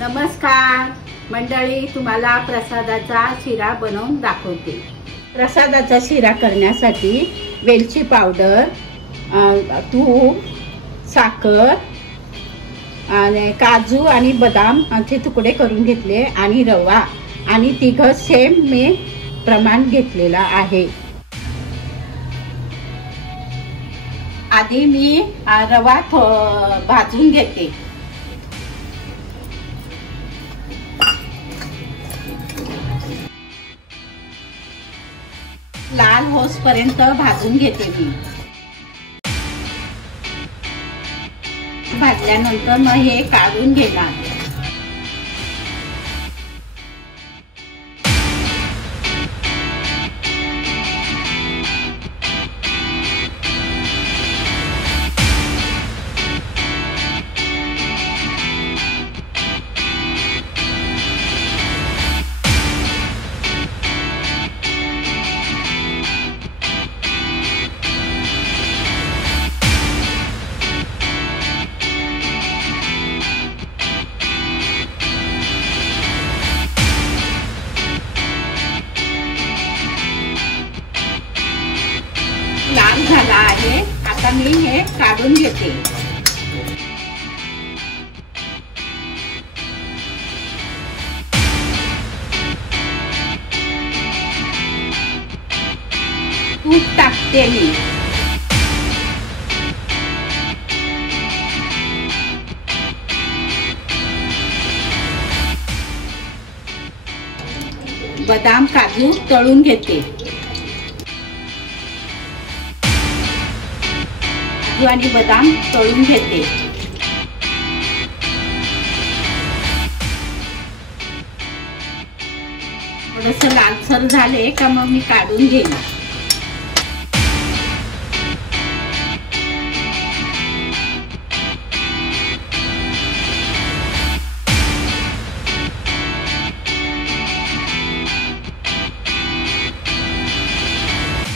नमस्कार मंडळी, तुम्हाला प्रसादाचा शिरा बनवून दाखवते। प्रसादाचा शिरा करण्यासाठी वेलची पावडर, तूप, साखर आणि काजू आणि बदामचे तुकडे करून घेतले आणि रवा आणि तिघं सेम मी प्रमाण घेतलेला आहे। आधी मी रवा भाजून घेते। लाल होसपर्यंत भाजून घेते मी। भाजल्यानंतर मग हे काढून घेणार। लाल झाला आहे, आता मी हे काढून घेते। तूप टाकते मी। बदाम काजू तळून घेते। आणि बदाम तळून घेते। थोडस लालसर झाले का मग मी काढून घेईन।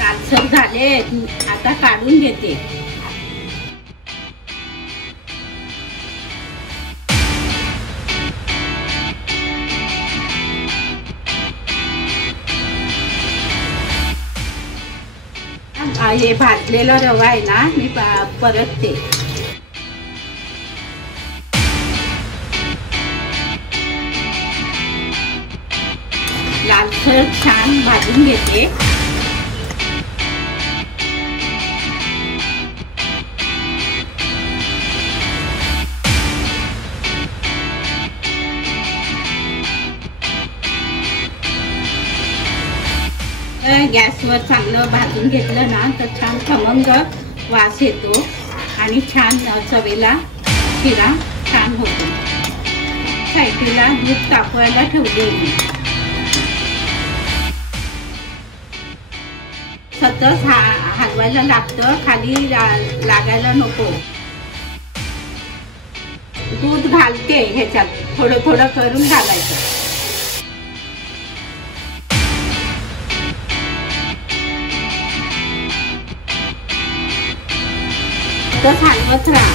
लालसर झाले, आता काढून घेते। हे भाजलेला रवा आहे ना, मी परतते। लालसर छान भाजून घेते। गॅसवर चांगलं भाजून घेतलं ना तर छान खमंग वास येतो आणि छान चवेला शिरा छान होतो। साईडला दूध तापवायला ठेवले मी। सतत हलवायला लागतं, खाली लागायला नको। दूध घालते ह्याच्यात, थोडं थोडं करून घालायचं। हलवत राहा।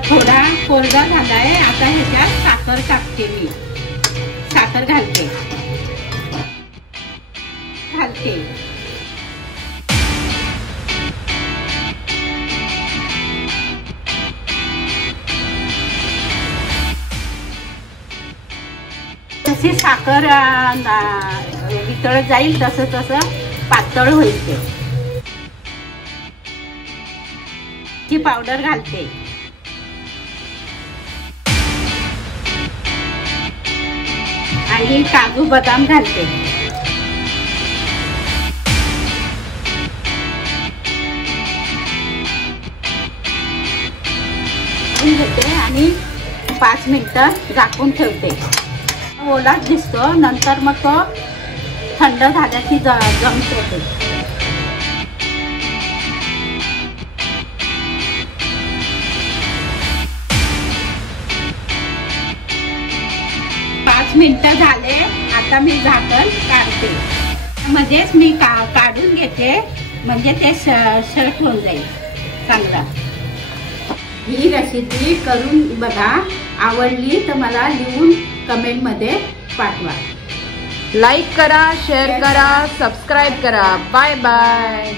थोडा कोरडा झालाय, आता ह्याच्यात साखर टाकते मी। साखर घालते। जशी साखर वितळत जाईल तसं तसं पातळ होईल ते। ची पावडर घालते। आणि काजू बदाम घालते। घेते आणि 5 मिनिटं झाकून ठेवते। ओलाच दिसतो, नंतर मग तो थंड झाल्याची जमतो ते। 5 मिनिटं झाले, आता मी झाकण काढते। मध्येच मी काढून घेते, म्हणजे ते सट होऊन जाईल चांगला. ही रेसिपी करून बघा, आवडली तर मला लिहून कमेंट मध्ये पाठवा. लाईक करा, शेअर करा, सबस्क्राईब करा. Bye bye.